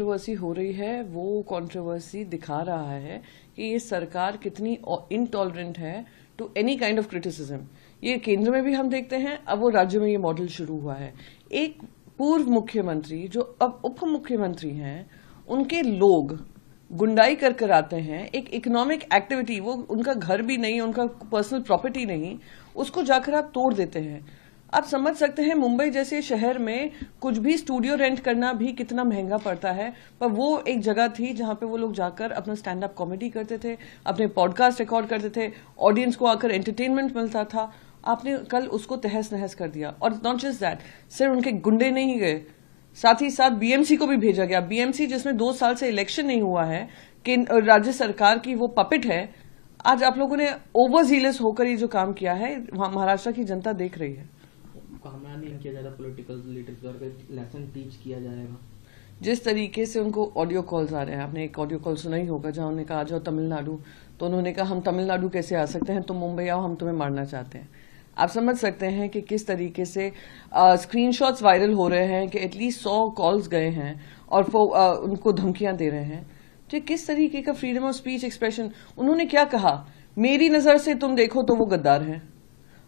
Controversy हो रही है वो कंट्रोवर्सी दिखा रहा है कि ये सरकार कितनी इनटॉलरेंट है to any kind of criticism. ये केंद्र में भी हम देखते हैं, अब वो राज्य में ये मॉडल शुरू हुआ है। एक पूर्व मुख्यमंत्री जो अब उप मुख्यमंत्री हैं, उनके लोग गुंडाई कर आते हैं, एक इकोनॉमिक एक्टिविटी, वो उनका घर भी नहीं, उनका पर्सनल प्रॉपर्टी नहीं, उसको जाकर आप तोड़ देते हैं। आप समझ सकते हैं मुंबई जैसे शहर में कुछ भी स्टूडियो रेंट करना भी कितना महंगा पड़ता है, पर वो एक जगह थी जहां पे वो लोग जाकर अपना स्टैंड अप कॉमेडी करते थे, अपने पॉडकास्ट रिकॉर्ड करते थे, ऑडियंस को आकर एंटरटेनमेंट मिलता था। आपने कल उसको तहस नहस कर दिया। और नॉट जस्ट दैट, सिर्फ उनके गुंडे नहीं गए, साथ ही साथ बीएमसी को भी भेजा गया। बीएमसी जिसमें 2 साल से इलेक्शन नहीं हुआ है, कि राज्य सरकार की वो पपिट है। आज आप लोगों ने ओवर जीलस होकर ये जो काम किया है, महाराष्ट्र की जनता देख रही है। कामना नहीं किया जाएगा, पॉलिटिकल लीडर्स द्वारा लेसन टीच किया जाएगा। जिस तरीके से उनको ऑडियो कॉल्स आ रहे हैं, आपने एक ऑडियो कॉल सुना ही होगा जहां उन्होंने कहा आ जाओ तमिलनाडु, तो उन्होंने कहा हम तमिलनाडु कैसे आ सकते हैं, तुम मुंबई आओ, हम तुम्हें मारना चाहते हैं। आप समझ सकते हैं कि किस तरीके से स्क्रीनशॉट्स वायरल हो रहे हैं कि एटलीस्ट 100 कॉल्स गए हैं और वो उनको धमकियां दे रहे हैं। तो किस तरीके का फ्रीडम ऑफ स्पीच एक्सप्रेशन। उन्होंने क्या कहा, मेरी नजर से तुम देखो तो वो गद्दार हैं।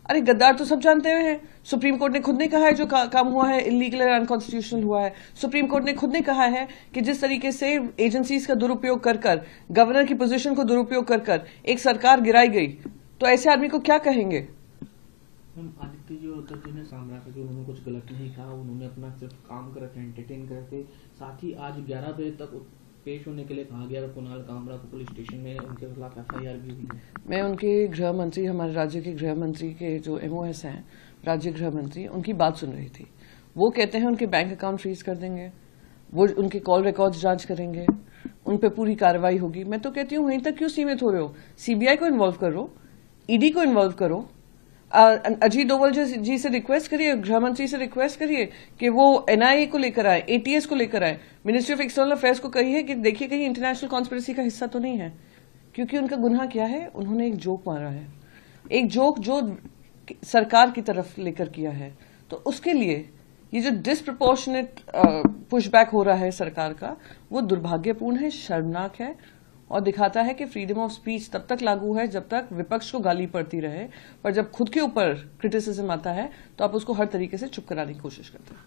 अरे गद्दार तो सब जानते हुए हैं। सुप्रीम कोर्ट ने खुद ने कहा है जो काम हुआ है इलीगल और अनकॉन्स्टिट्यूशनल हुआ है। सुप्रीम कोर्ट ने खुद ने कहा है कि जिस तरीके से एजेंसीज का दुरुपयोग कर गवर्नर की पोजीशन को दुरुपयोग कर एक सरकार गिराई गई, तो ऐसे आदमी को क्या कहेंगे। आदित्य जी और जी ने सामना करके उन्होंने कुछ गलत नहीं कहा, उन्होंने अपना सिर्फ काम करके एंटरटेन करके, साथ ही आज 11 बजे तक पेश होने के लिए कहा गया कुणाल कामरा को पुलिस स्टेशन में, उनके खिलाफ एफआईआर भी हुई है। मैं उनके गृह मंत्री, हमारे राज्य के गृह मंत्री के जो एमओएस हैं, राज्य गृह मंत्री, उनकी बात सुन रही थी। वो कहते हैं उनके बैंक अकाउंट फ्रीज कर देंगे, वो उनके कॉल रिकॉर्ड्स जांच करेंगे, उन पर पूरी कार्रवाई होगी। मैं तो कहती हूँ वहीं तक क्यों सीमित हो रहे हो, सीबीआई को इन्वॉल्व करो, ईडी को इन्वॉल्व करो। अजीत डोवल जी से रिक्वेस्ट करिए, गृह मंत्री से रिक्वेस्ट करिए कि वो एनआईए को लेकर आए, एटीएस को लेकर आए, मिनिस्ट्री ऑफ एक्सटर्नल अफेयर्स को कहिए कि देखिए कहीं इंटरनेशनल कॉन्स्पिरेसी का हिस्सा तो नहीं है। क्योंकि उनका गुनाह क्या है, उन्होंने एक जोक मारा है, एक जोक जो सरकार की तरफ लेकर किया है। तो उसके लिए ये जो डिसप्रपोर्शनेट पुशबैक हो रहा है सरकार का, वो दुर्भाग्यपूर्ण है, शर्मनाक है और दिखाता है कि फ्रीडम ऑफ स्पीच तब तक लागू है जब तक विपक्ष को गाली पड़ती रहे, पर जब खुद के ऊपर क्रिटिसिज्म आता है तो आप उसको हर तरीके से चुप कराने की कोशिश करते हैं।